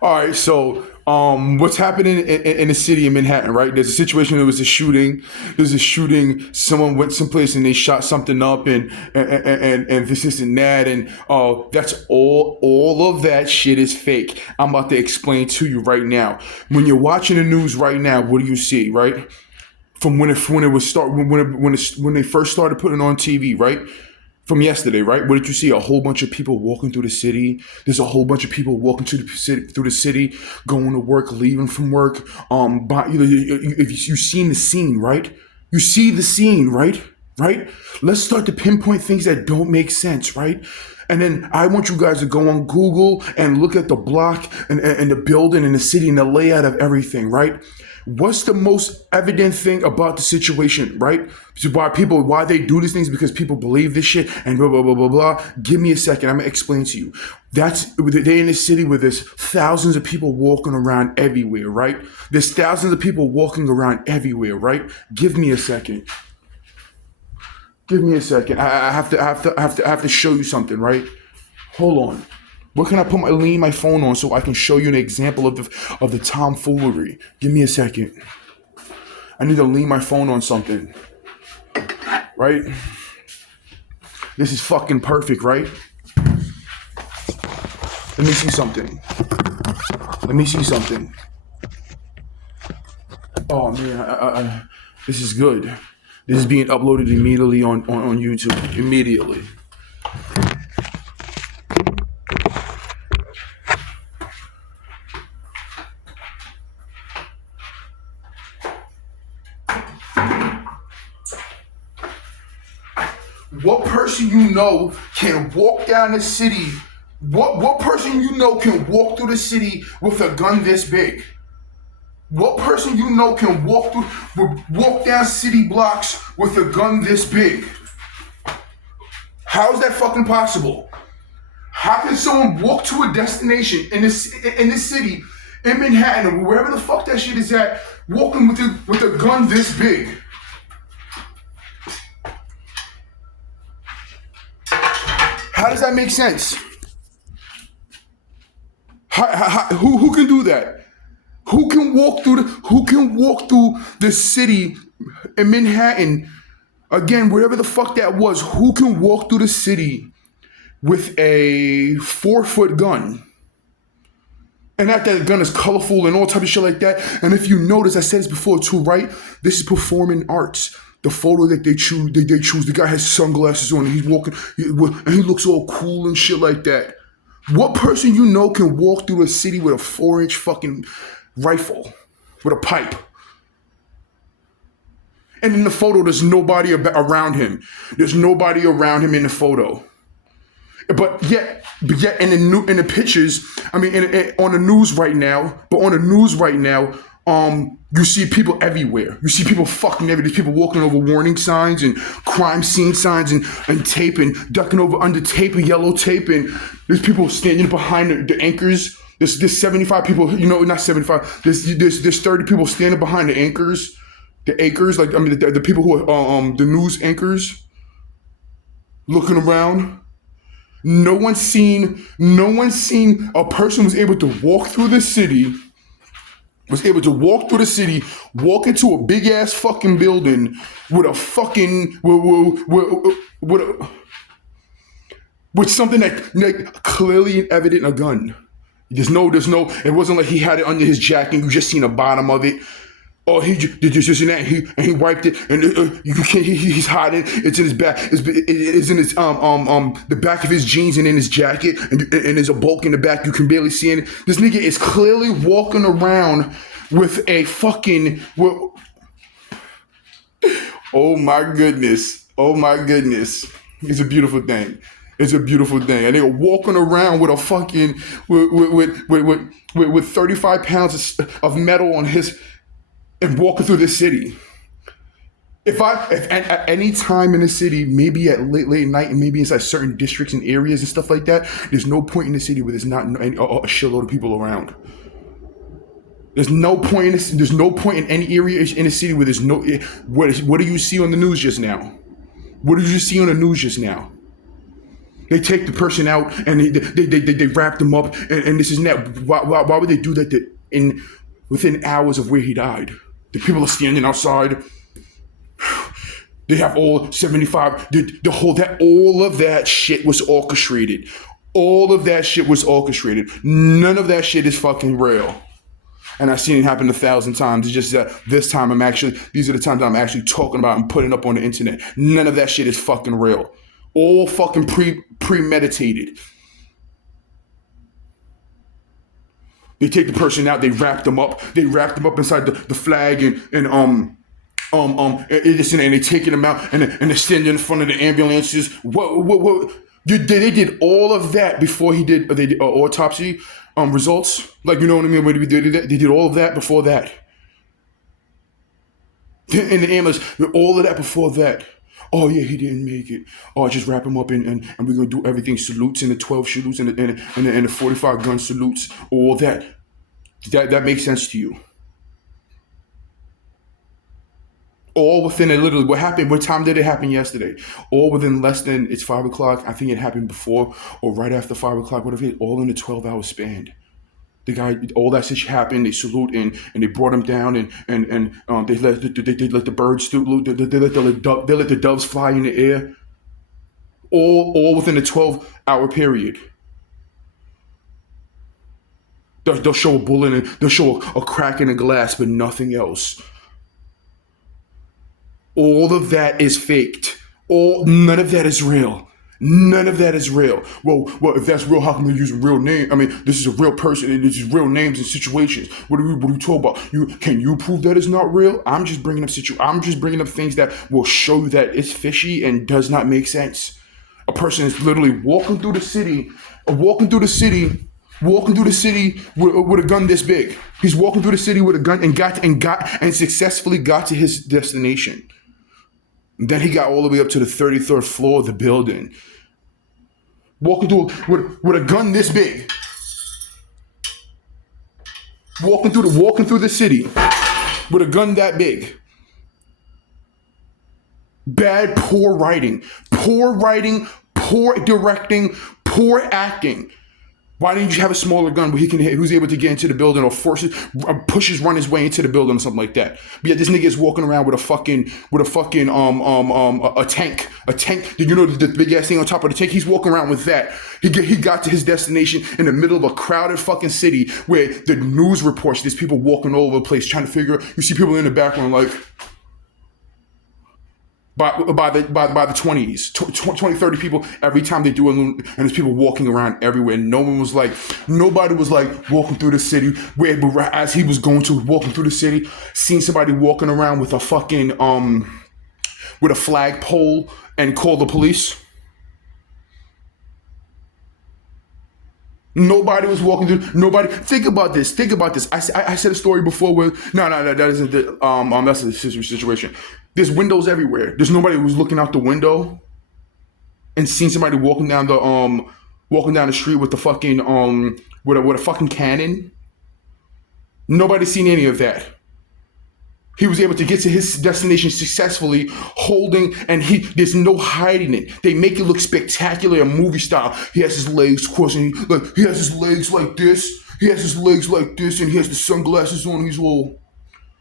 All right, so what's happening in the city of Manhattan, right? There's a situation. There was a shooting. There's a shooting. Someone went someplace and they shot something up, and this and that, and that's all of that shit is fake. I'm about to explain to you right now. When you're watching the news right now, what do you see, right? From when it was start when they first started putting it on TV, right? From yesterday, right? What did you see? A whole bunch of people walking through the city. There's a whole bunch of people walking through the city, going to work, leaving from work. If you've seen the scene, right? You see the scene, right? Right? Let's start to pinpoint things that don't make sense, right? And then I want you guys to go on Google and look at the block and the building and the city and the layout of everything, right? What's the most evident thing about the situation, right? Why they do these things, because people believe this shit and blah, blah, blah, blah, blah. Give me a second. I'm going to explain to you. They're in a city where there's thousands of people walking around everywhere, right? There's thousands of people walking around everywhere, right? Give me a second. Give me a second. I have to show you something, right? Hold on. Where can I lean my phone on so I can show you an example of the tomfoolery? Give me a second. I need to lean my phone on something. Right? This is fucking perfect, right? Let me see something. Let me see something. Oh man, this is good. This is being uploaded immediately on YouTube. Immediately. What person you know can walk down the city? What person you know can walk through the city with a gun this big? What person you know can walk down city blocks with a gun this big? How is that fucking possible? How can someone walk to a destination in this city, in Manhattan, or wherever the fuck that shit is at, walking with a gun this big? How does that make sense? Who can do that? Who can walk through the city in Manhattan? Again, wherever the fuck that was, who can walk through the city with a 4-foot gun? And that gun is colorful and all type of shit like that. And if you notice, I said this before too, right? This is performing arts. The photo that they choose, the guy has sunglasses on and he's walking, and he looks all cool and shit like that. What person you know can walk through a city with a 4-inch fucking rifle, with a pipe? And in the photo, there's nobody around him. There's nobody around him in the photo. But yet in the pictures, I mean, on the news right now, you see people everywhere. You see people fucking everywhere. There's people walking over warning signs and crime scene signs and tape and ducking over under tape and yellow tape. And there's people standing behind the anchors. There's 75 people, not 75. There's 30 people standing behind the anchors. The anchors, like, I mean, the people who are the news anchors looking around. No one's seen a person was able to walk through the city. Walk into a big ass fucking building with a fucking with something that clearly evident a gun. There's no. It wasn't like he had it under his jacket. You just seen the bottom of it. Oh, he did just in that. He wiped it, and you can't. He's hiding. It's in his back. It's in his the back of his jeans and in his jacket, and there's a bulk in the back. You can barely see it. This nigga is clearly walking around with a fucking. Oh my goodness! It's a beautiful thing. And they are walking around with a fucking with 35 pounds of metal on his. And walking through the city. If at any time in the city, maybe at late night, and maybe inside certain districts and areas and stuff like that, there's no point in the city where there's not a shitload of people around. There's no point in any area in the city where there's no. What do you see on the news just now? What did you see on the news just now? They take the person out and they wrap them up and this is that. Why would they do that within hours of where he died? The people are standing outside. They have all 75. All of that shit was orchestrated. All of that shit was orchestrated. None of that shit is fucking real. And I've seen it happen 1,000 times. It's just that this time these are the times I'm actually talking about and putting up on the internet. None of that shit is fucking real. All fucking premeditated. They take the person out, they wrap them up. They wrap them up inside the flag and they taking them out and they're standing in front of the ambulances. What? They did all of that before they did autopsy results. Like, you know what I mean? They did all of that before that. In the ambulance, all of that before that. Oh yeah, he didn't make it. Oh, just wrap him up and we're gonna do everything. Salutes and the 12 salutes and the 45 gun salutes. All that. That makes sense to you. All within literally what happened. What time did it happen yesterday? All within less than, it's 5 o'clock. I think it happened before or right after 5 o'clock. Whatever it, all in a 12-hour span. The guy, all that shit happened. They salute and they brought him down and they let the birds they let the doves fly in the air. All within a 12-hour period. They'll show a bullet and they'll show a crack in a glass, but nothing else. All of that is faked. None of that is real. None of that is real. Well, if that's real, how come they're using real names? I mean, this is a real person, and this is real names and situations. What are we talking about? Can you prove that it's not real? I'm just bringing up things that will show you that it's fishy and does not make sense. A person is literally walking through the city with a gun this big. He's walking through the city with a gun and successfully got to his destination. And then he got all the way up to the 33rd floor of the building. Walking through with a gun this big. Walking through the city with a gun that big. Bad, poor writing, poor directing, poor acting. Why didn't you have a smaller gun where who's able to get into the building or run his way into the building or something like that? But yeah, this nigga is walking around with a tank. A tank, you know, the big ass thing on top of the tank. He's walking around with that. He got to his destination in the middle of a crowded fucking city where the news reports there's people walking all over the place trying to figure out. You see people in the background like by the 20s, 20, 30 people every time they do and there's people walking around everywhere. Nobody was like walking through the city where as he was walking through the city, seeing somebody walking around with a fucking with a flagpole and call the police. Nobody was walking through. Nobody. Think about this. I said a story before where that isn't the that's the situation. There's windows everywhere. There's nobody who's looking out the window and seeing somebody walking down the street with the fucking with a fucking cannon. Nobody's seen any of that. He was able to get to his destination successfully, holding, and there's no hiding it. They make it look spectacular, a movie style. He has his legs crossing, like he has his legs like this. He has his legs like this, and he has the sunglasses on. He's all.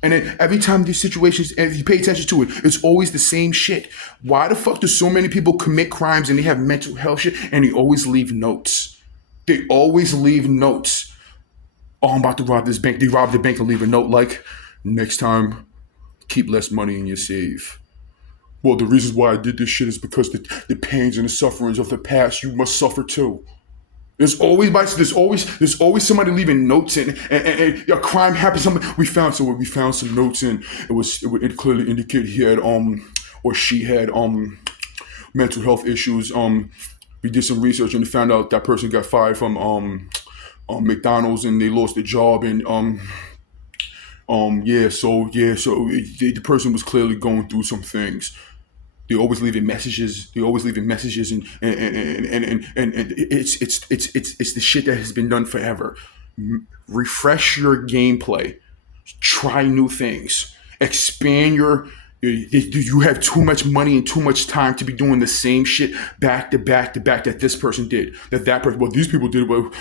And then every time these situations, and if you pay attention to it, it's always the same shit. Why the fuck do so many people commit crimes and they have mental health shit and they always leave notes? They always leave notes. Oh, I'm about to rob this bank. They rob the bank and leave a note like, next time, keep less money in your safe. Well, the reasons why I did this shit is because the pains and the sufferings of the past, you must suffer too. There's always somebody leaving notes in, and a crime happens. We found some notes in. It clearly indicated he had or she had mental health issues. We did some research and found out that person got fired from McDonald's and they lost their job and so the person was clearly going through some things. They always leaving messages. And it's the shit that has been done forever. Refresh your gameplay. Try new things. Expand your You have too much money and too much time to be doing the same shit back to back to back that this person did, that person, well, these people did, but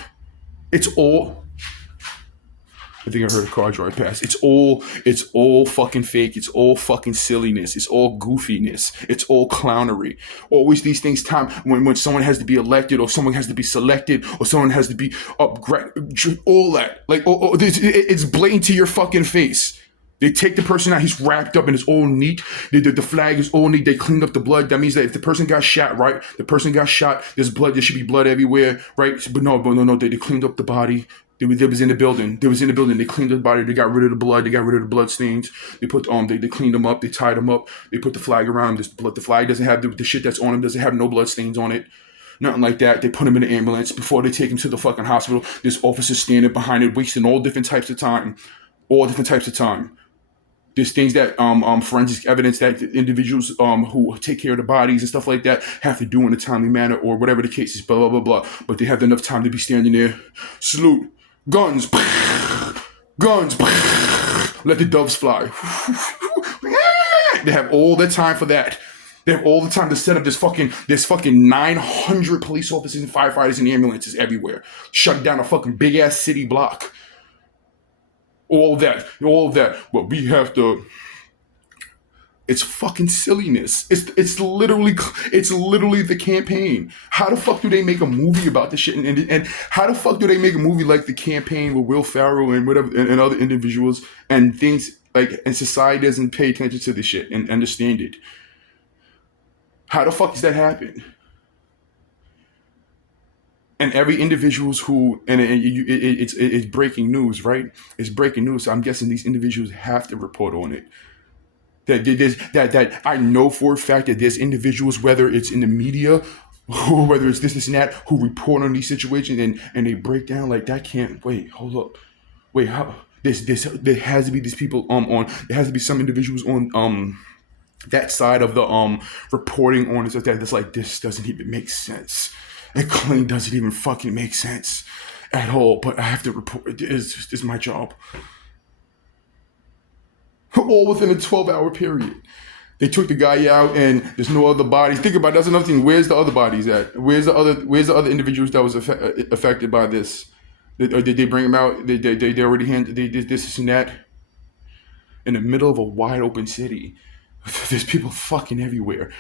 it's all. I think I heard a car drive past. It's all fucking fake. It's all fucking silliness. It's all goofiness. It's all clownery. Always these things time when someone has to be elected or someone has to be selected or someone has to be upgraded, all that. Like, it's blatant to your fucking face. They take the person out, he's wrapped up and it's all neat. The flag is all neat. They cleaned up the blood. That means that if the person got shot, right? The person got shot, there's blood, there should be blood everywhere, right? But no, they cleaned up the body. They was in the building. They was in the building. They cleaned the body. They got rid of the blood. They got rid of the blood stains. They put they cleaned them up. They tied them up. They put the flag around him. The flag doesn't have the shit that's on him. Doesn't have no blood stains on it. Nothing like that. They put him in an ambulance before they take him to the fucking hospital. There's officers standing behind it, wasting all different types of time. All different types of time. There's things that forensic evidence that individuals who take care of the bodies and stuff like that have to do in a timely manner or whatever the case is, blah, blah, blah, blah. But they have enough time to be standing there. Salute. Guns. Guns. Let the doves fly. They have all the time for that. They have all the time to set up this fucking 900 police officers and firefighters and ambulances everywhere. Shut down a fucking big ass city block. All that. But we have to. It's fucking silliness. It's literally the campaign. How the fuck do they make a movie about this shit? And how the fuck do they make a movie like The Campaign with Will Ferrell and whatever and other individuals and things like, and society doesn't pay attention to this shit and understand it? How the fuck does that happen? And every individuals who it's breaking news, right? It's breaking news. So I'm guessing these individuals have to report on it. That I know for a fact that there's individuals, whether it's in the media or whether it's this and that, who report on these situations and they break down like that. Can't wait. Hold up. Wait, how? There has to be these people on. There has to be some individuals on that side of the reporting on this like that. That's like, this doesn't even make sense. That claim doesn't even fucking make sense at all. But I have to report. This is my job. All within a 12-hour period. They took the guy out and there's no other bodies. Think about it, that's another thing. Where's the other bodies at? Where's the other individuals that was affected by this? Or did they bring them out? They already handed this and that? In the middle of a wide open city. There's people fucking everywhere.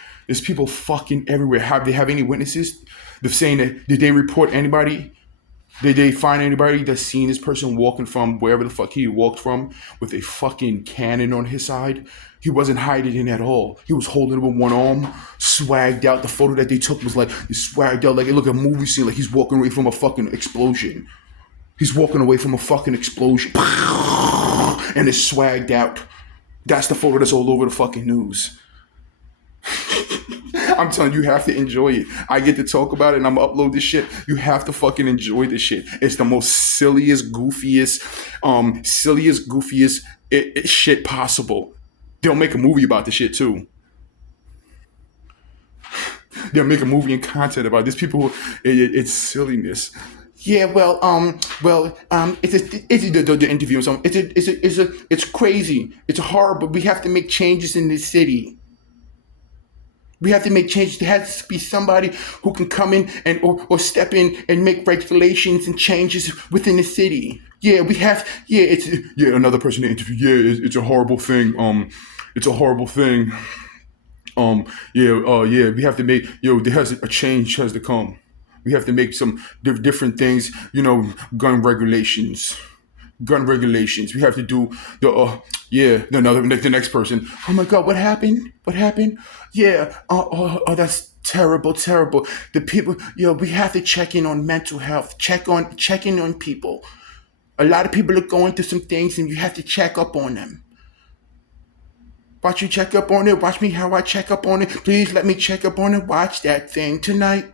Have they have any witnesses? They're saying that, did they report anybody? Did they find anybody that's seen this person walking from wherever the fuck he walked from with a fucking cannon on his side? He wasn't hiding it at all. He was holding it with one arm, swagged out. The photo that they took was like, he swagged out like it looked like a movie scene, like he's walking away from a fucking explosion. He's walking away from a fucking explosion. And it's swagged out. That's the photo that's all over the fucking news. I'm telling you, you have to enjoy it. I get to talk about it and I'm gonna upload this shit. You have to fucking enjoy this shit. It's the most silliest, goofiest shit possible. They'll make a movie about the shit too. They'll make a movie and content about this. People, it's silliness. Yeah, it's the interview. So it's crazy. It's horrible. We have to make changes in this city. We have to make changes. There has to be somebody who can come in and or step in and make regulations and changes within the city. Yeah, we have. Yeah, another person to interview. Yeah, it's a horrible thing. It's a horrible thing. We have to make. There has a change has to come. We have to make some different things. Gun regulations. We have to do the next person. Oh my God, what happened? Yeah. That's terrible. The people, we have to check in on mental health. Check in on people. A lot of people are going through some things and you have to check up on them. Watch you check up on it. Watch me how I check up on it. Please let me check up on it. Watch that thing tonight.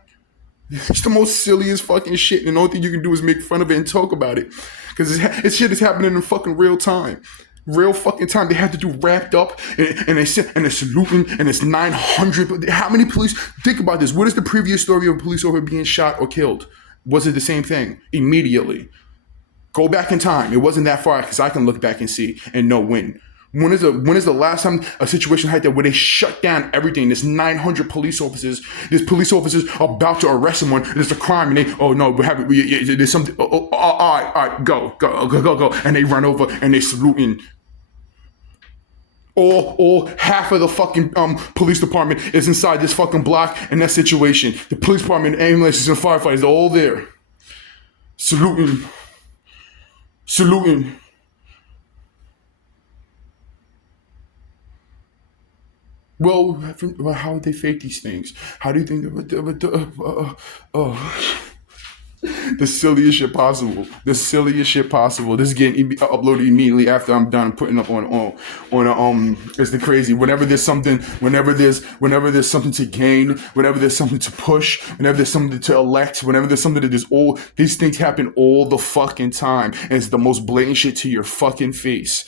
It's the most silliest fucking shit, and the only thing you can do is make fun of it and talk about it, because this shit is happening in fucking real time. Real fucking time. They have to do wrapped up, and they're saluting, and it's 900. But how many police? Think about this. What is the previous story of a police officer being shot or killed? Was it the same thing? Immediately. Go back in time. It wasn't that far, because I can look back and see and know when. When is the last time a situation like that where they shut down everything? There's 900 police officers. There's police officers about to arrest someone. There's a crime, and they, oh no, there's something. All right, go, and they run over and they saluting. All half of the fucking police department is inside this fucking block in that situation. The police department, ambulances, and firefighters are all there, saluting. Well, how would they fake these things? How do you think the silliest shit possible? The silliest shit possible. This is getting uploaded immediately after I'm done putting up on it's the crazy. Whenever there's something to gain, whenever there's something to push, whenever there's something to elect, whenever there's something that is all these things happen all the fucking time, and it's the most blatant shit to your fucking face.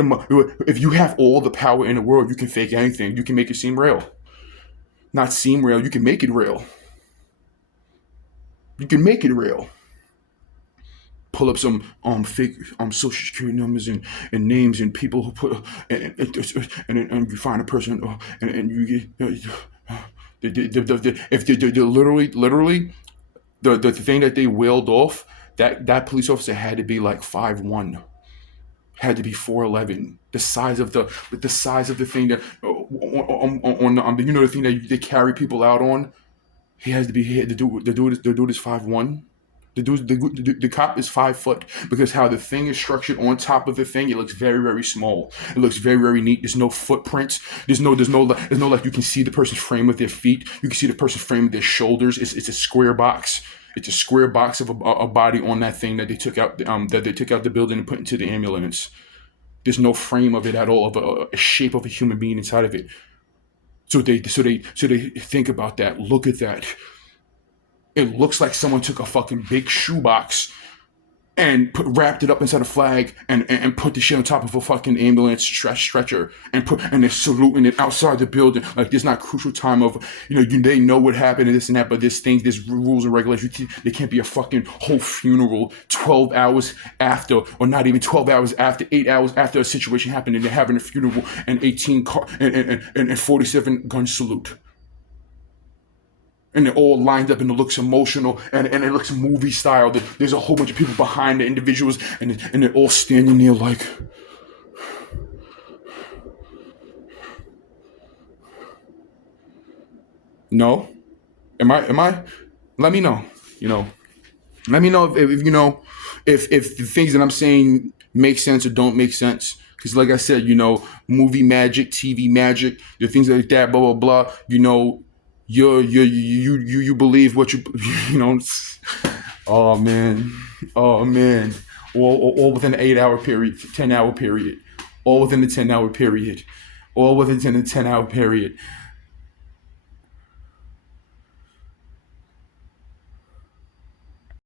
If you have all the power in the world, you can fake anything. You can make it seem real. Not seem real, you can make it real. You can make it real. Pull up some fake social security numbers and names and people who put and you find a person and you get if they're literally the thing that they wailed off, that police officer had to be like 5'1". Had to be 4'11". The size of the thing that on the the thing that they carry people out on. He had to do the dude is 5'1". The cop is 5 foot because how the thing is structured on top of the thing, it looks very, very small. It looks very, very neat. There's no footprints. There's no like you can see the person's frame with their feet. You can see the person's frame with their shoulders. It's a square box. It's a square box of a body on that thing that they took out the building and put into the ambulance. There's no frame of it at all, of a shape of a human being inside of it. So they think about that. Look at that. It looks like someone took a fucking big shoebox and wrapped it up inside a flag and put the shit on top of a fucking ambulance stretcher and they're saluting it outside the building. Like there's not crucial time of, they know what happened and this and that, but there's rules and regulations. There can't be a fucking whole funeral 12 hours after, or not even 12 hours after, 8 hours after a situation happened and they're having a funeral and 47 gun salute. And they're all lined up and it looks emotional and it looks movie style. There's a whole bunch of people behind the individuals and they're all standing there like, no? Am I? Let me know, Let me know if the things that I'm saying make sense or don't make sense. Because like I said, movie magic, TV magic, the things like that, blah, blah, blah, you believe what you oh man all within the 8 hour period, 10 hour period, all within the 10 hour period, all within the 10 hour period.